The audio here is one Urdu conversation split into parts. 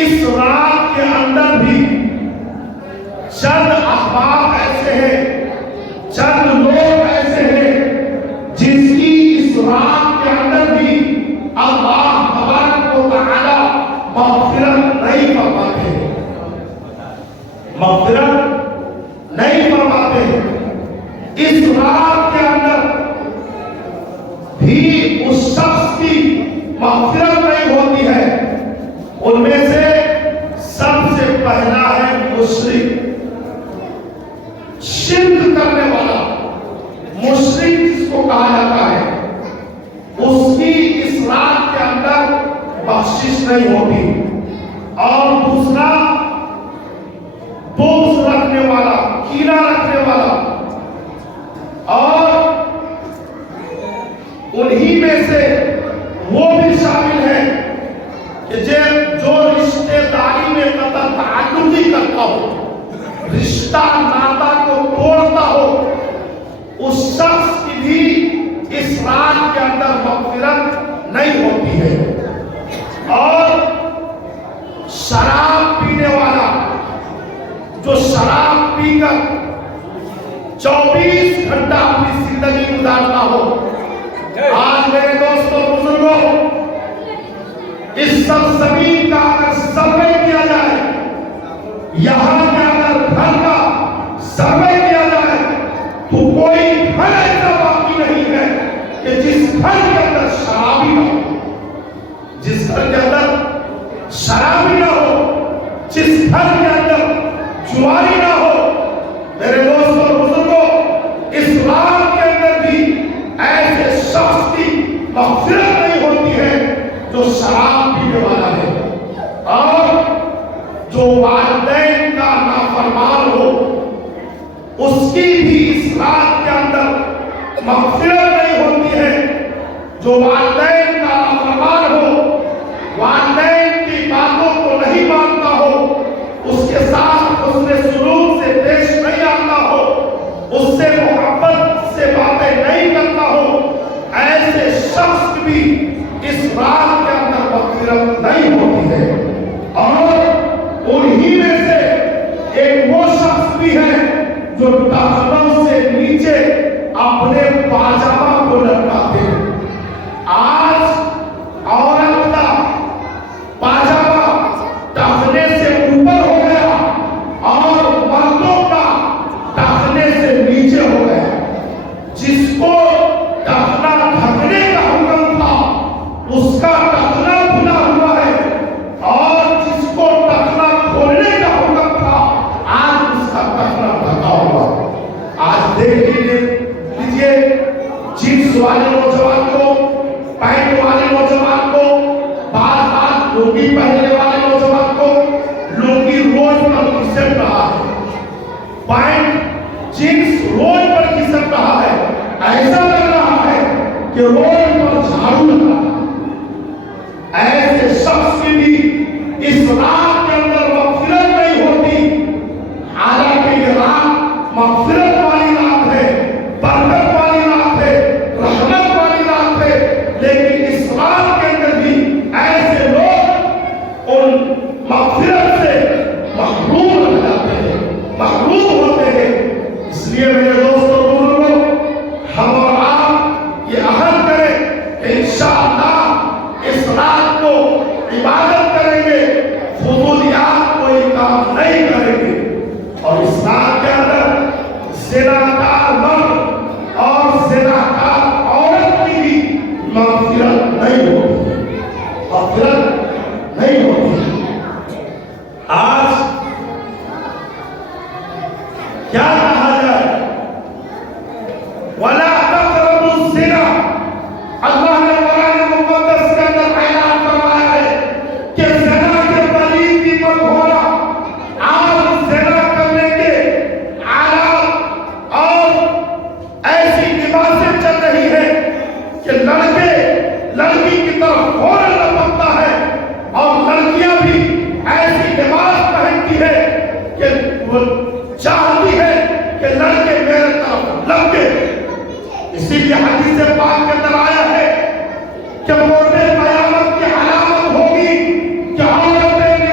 اس رات کے اندر بھی چند احباب ایسے ہیں، چند لوگ ایسے ہیں جس کی اس رات کے اندر بھی اللہ تبارک و تعالی مغفرت نہیں فرماتے، مغفرت نہیں فرماتے۔ اس رات کے اندر بھی اس شخص کی مغفرت نہیں ہوتی ہے۔ ان میں سے سب سے پہلا ہے مشرک، شرک کرنے والا، مشرک جس کو کہا جاتا ہے، اس کی اس رات کے اندر بخشش نہیں ہوتی۔ اور دوسرا بغض رکھنے والا، کینہ رکھنے والا، اور انہی میں سے وہ بھی شامل ہے کہ جو رشتے داری میں قطع تعلقی کرتا ہو، رشتہ ناتا کو توڑتا ہو، اس شخص کی بھی اس رات کے اندر مغفرت نہیں ہوتی ہے۔ اور شراب پینے والا، جو شراب پی کر 24 گھنٹہ اپنی زندگی گزارتا ہو، آج میرے دوستوں بزرگوں، اس سرزمین کا اگر سروے کیا جائے، یہاں کے اگر گھر کا سروے کیا جائے، تو کوئی گھر ایسا باقی نہیں ہے کہ جس گھر کے اندر شرابی نہ ہو، جس گھر کے اندر شرابی نہ ہو، جس گھر کے اندر جواری نہ ہو۔ میرے دوستوں اور بزرگوں، اس رات کے اندر بھی ایسے شخص کی مغفرت نہیں ہوتی ہے جو شراب پینے والا ہے، اور جو والدین کا نافرمان ہو، اس کی بھی اس رات کے اندر مغفرت نہیں ہوتی ہے۔ جو والدین کا نافرمان ہو، والدین کی باتوں کو نہیں مانتا ہو، اس کے ساتھ حسن سلوک سے پیش نہیں آتا ہو، اس سے محبت سے باتیں نہیں کرتا ہو، ایسے شخص بھی اس رات کے اندر مغفرت نہیں ہوتی ہے۔ اور انہی میں سے ایک وہ شخص بھی ہے جو ٹخنوں سے نیچے اپنے پاجامہ کو لٹکاتے ہیں۔ آج عورت کا پاجامہ ٹخنے سے اوپر ہو گیا اور مردوں کا ٹخنے سے نیچے ہو گیا۔ جس کو ٹخنا ڈھکنے کا حکم تھا، اس کا ٹخنا کھلا ہوا ہے، اور جس کو ٹخنا کھولنے کا حکم تھا، آج اس کا ٹخنا ڈھکا ہوا۔ آج دیکھ لیجیے جینس والے نوجوان کو، پینٹ والے نوجوان کو، بعض لنگی پہننے والے نوجوان کو، لنگی روڈ پر گھسٹ رہا ہے، پینٹ جینس روڈ پر گھسٹ رہا ہے، ایسا لگ رہا ہے کہ روڈ پر جھاڑو لگ رہا ہے۔ ایسے شخص کی بھی اس رات کے اندر مغفرت نہیں ہوتی، حالانکہ یہ رات مغفرت والی رات ہے، برکت والی رات ہے، رحمت والی رات ہے، لیکن اس رات کے اندر بھی ایسے لوگ ان مغفرت سے محروم رہ جاتے ہیں، محروم ہوتے ہیں۔ اس لیے میرے دوستوں بزرگوں، ہم اور آپ یہ عہد کریں کہ انشاءاللہ اس رات کو عبادت کریں گے، فضولیات کوئی کام نہیں کریں گے، اور اس رات کے اندر زناکار مرد اور زناکار عورت کی بھی مغفرت نہیں ہوتی، مغفرت نہیں ہوتی۔ آج کیا کہا جائے؟ وَلَا تَقْرَبُوا الزِّنَا، اللہ نے قرآن مقدس کے اندر اعلان فرمایا ہے کہ زنا کے قریب بھی مت ہونا۔ آج زنا کرنے کے حالات اور ایسی لباسیں چل رہی ہیں کہ لڑکے لڑکی کی طرف فوراً لپکتا ہے، اور لڑکیاں بھی ایسی لباس پہنتی ہے کہ وہ چاہتی ہے کہ لڑکے میرے طرف لپکے۔ اسی لیے حدیث پاک کے اندر آیا ہے کہ مرد قیامت کی علامت ہوگی کہ عورتیں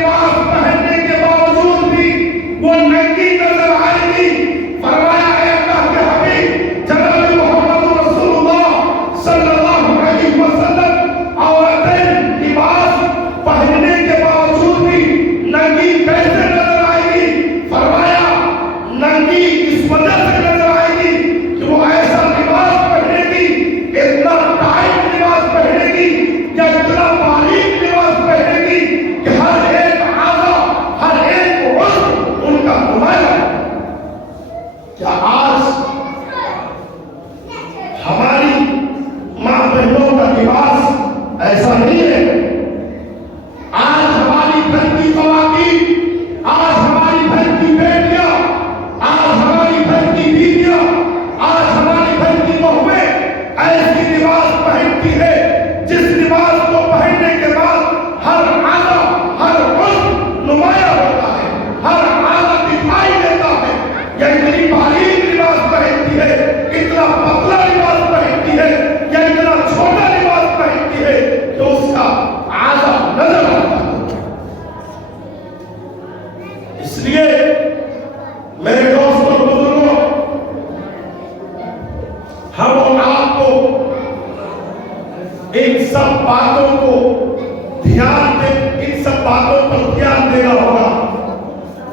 باتوں پر دھیان دینا ہوگا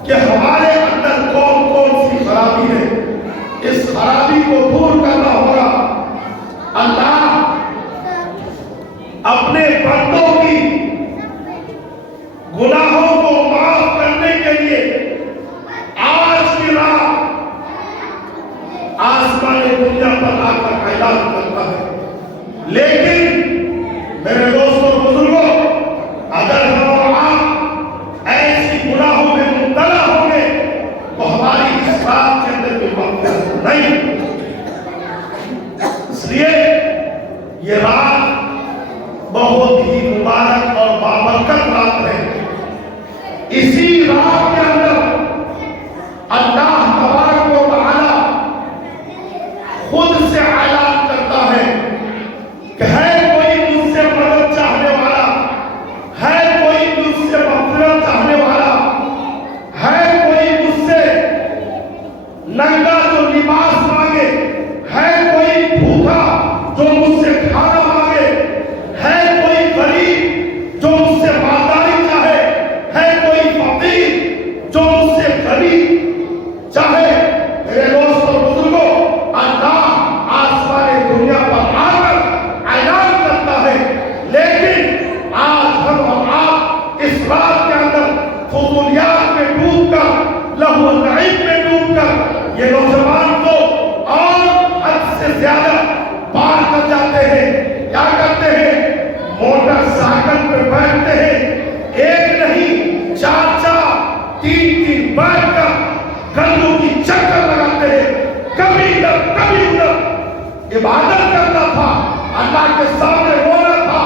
کہ ہمارے اندر کون کون سی خرابی ہے، اس خرابی کو دور کرنا ہوگا۔ اللہ اپنے بندوں کی گناہوں کو معاف کرنے کے لیے آج کی رات آسمان دنیا پر آ کر اعلان کرتا ہے۔ لیکن میرے دوستوں بزرگوں، اگر ہم اور آپ ایسی گناہوں میں مبتلا ہوں گے تو ہماری اس رات کے اندر کوئی مغفرت نہیں۔ اس لیے یہ رات بہت ہی مبارک اور بابرکت رات ہے۔ اسی رات کے اندر اللہ تبارک و تعالی خود سے اعلان کرتا ہے کہ ہے کوئی مجھ سے مدد چاہنے والا، ہے کوئی مجھ سے مغفرت چاہنے والا، ہے کوئی مجھ سے ننگا جو لباس مانگے، ہے کوئی بھوکا جو مجھ سے کھانا مانگے، ہے کوئی غریب جو مجھ سے مالداری چاہے، ہے کوئی فقیر جو مجھ سے غریب چاہے۔ میرے دوستوں بزرگوں، اللہ آسمان دنیا پر آ کر اعلان کرتا ہے، لیکن آج ہم اور آپ اس رات کے اندر فضولیات میں ڈوب کر، لہو و نعیم میں ڈوب کر، یہ نوجوان کو اور حد سے زیادہ پار کر جاتے ہیں۔ کیا کرتے ہیں؟ موٹر سائیکل پہ بیٹھتے ہیں، ایک نہیں چار چار تین تین بیٹھ کر گندوں کی چکر لگاتے ہیں، کبھی ادھر کبھی ادھر۔ عبادت کرنا تھا، اللہ کے سامنے رونا تھا،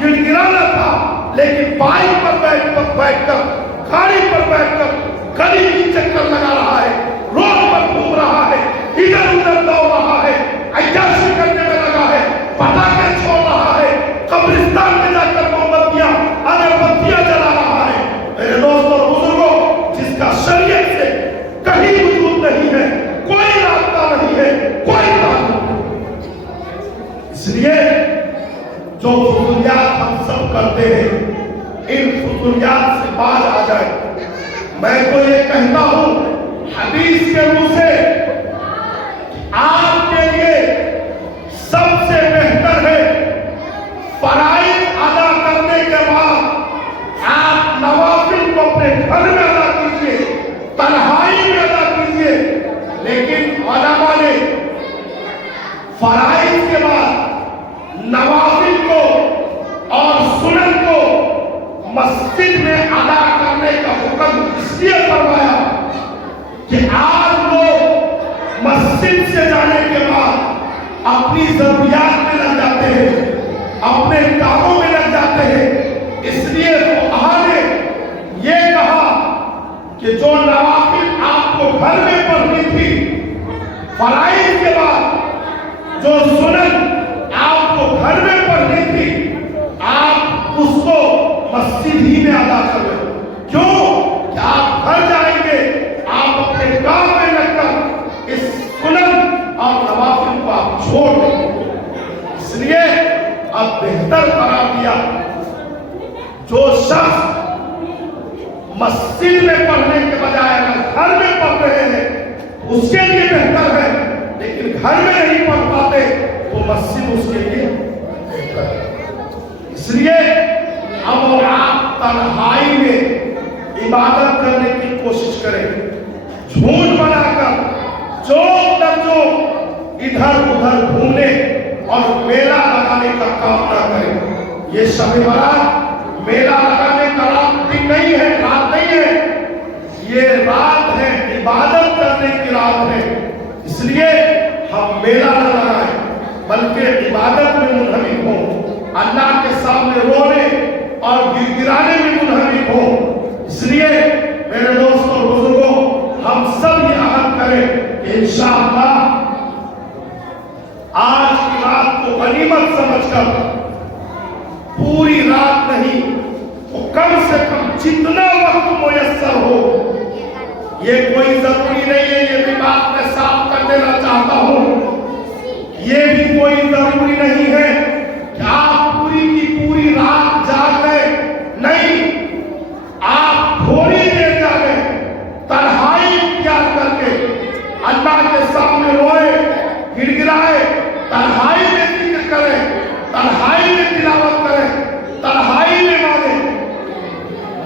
گڑ گڑانا تھا، لیکن بائک پر بیٹھ کر گاڑی پر بیٹھ کر گلی کی چکر لگا رہا ہے، روڈ پر گھوم رہا ہے، ادھر ادھر دوڑ رہا ہے، عیاشی کرنے میں لگا ہے، پٹاخے چھوڑ رہا ہے، قبرستان میں جا کر مومبتیاں اگربتیاں جلا رہا ہے۔ میرے دوستوں اور بزرگوں، جس کا شریعت سے کہیں وجود نہیں ہے، کوئی رابطہ نہیں ہے، کوئی تعلق نہیں۔ اس لیے جو فضولیات ہم سب کرتے ہیں، ان فضولیات سے باز آ جائے۔ میں تو یہ کہتا ہوں حدیث کے منہ سے، آپ کے لیے سب سے بہتر ہے فرائض ادا کرنے کے بعد آپ نوافل کو اپنے گھر میں ادا کیجیے، تنہائی میں ادا کیجیے۔ لیکن علماء نے فرائض کے بعد نوافل کو اور سنن کو مسجد میں ادا کرنے کا حکم اس لیے فرمایا کہ آج لوگ مسجد سے جانے کے بعد اپنی ضروریات میں لگ جاتے ہیں، اپنے کاموں میں لگ جاتے ہیں۔ اس لیے فقہاء نے یہ کہا کہ جو نوافل آپ کو گھر میں پڑھنی تھی، فرائض کے بعد جو سنن آپ کو گھر میں پڑھنی تھی، آپ اس کو مسجد ہی میں ادا کر لیں۔ کیوں؟ کہ آپ گھر جائیں گے، آپ اپنے کام میں لگ کر اس سنن اور نوافل کو آپ چھوڑ دیں۔ اس لیے اب بہتر قرار دیا جو شخص مسجد میں پڑھنے کے بجائے اگر گھر میں پڑھ رہے ہیں اس کے لیے بہتر ہے، لیکن گھر میں نہیں پڑھ پاتے تو مسجد اس کے لیے بہتر ہے۔ اس لیے ہم اور آپ تنہائی میں عبادت کرنے کی کوشش کریں، جھوٹ بنا کر چوک در چوک ادھر ادھر گھومنے اور میلہ لگانے کا کام نہ کریں۔ یہ شب برات میلہ لگانے کا رات نہیں ہے، رات نہیں ہے، یہ رات ہے، عبادت کرنے کی رات ہے۔ اس لیے ہم میلہ نہ لگائیں بلکہ عبادت میں منہمک ہوں، اللہ کے سامنے رونے اور گڑ گڑانے میں منہمک ہوں۔ اس لیے میرے دوستوں اور بزرگوں، ہم سب یہ عہد کریں کہ انشاءاللہ آج کی رات کو غنیمت سمجھ کر پوری رات نہیں تو کم سے کم جتنا وقت میسر ہو، یہ کوئی ضروری نہیں ہے، یہ بھی بات میں صاف کر دینا چاہتا ہوں، یہ بھی کوئی ضروری نہیں ہے کہ آپ پوری کی پوری رات جاگ گئے، نہیں،